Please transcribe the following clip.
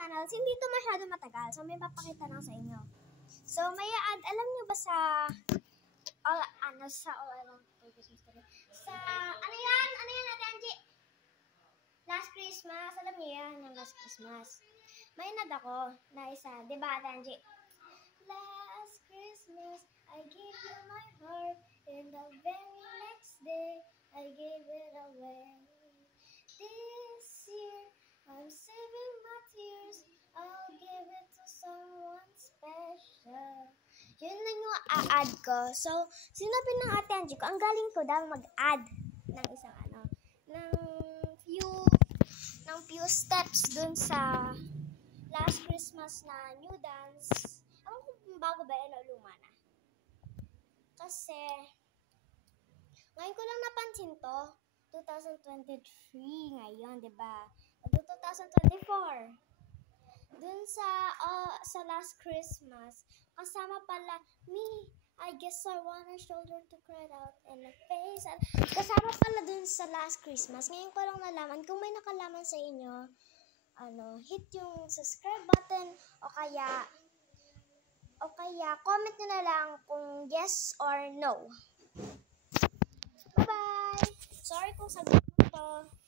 channels, hindi ito masyado matagal. So, may papakita lang sa inyo. So, may ad, alam nyo ba sa, sa ano yan? Ano yan natin, Angie? Last Christmas. Alam niyo yan, yung Last Christmas. May ad ako na isa. Diba, Angie? Last Christmas, I gave you my heart. And the very next day, I gave it away. This year, I'm saving my tears. I'll give it to someone special. Yun lang yung a-add ko. So, sinabi ng ate Angie ko, ang galing ko daw mag-add ng isang ng few steps dun sa Last Christmas na new dance. Ewan ko kung bago ba yan o luma na. Kasi, ngayon ko lang napansin to. 2023 ngayon, diba? 2024. Dun sa Last Christmas, kasama pala me. I guess I want a shoulder to cry out and a face. Kasama pala dun sa Last Christmas. Ngayon ko lang nalaman. Kung may nakalaman sa inyo, hit yung subscribe button o kaya comment nyo na lang kung yes or no. Bye-bye! Sorry kung sagot mo to.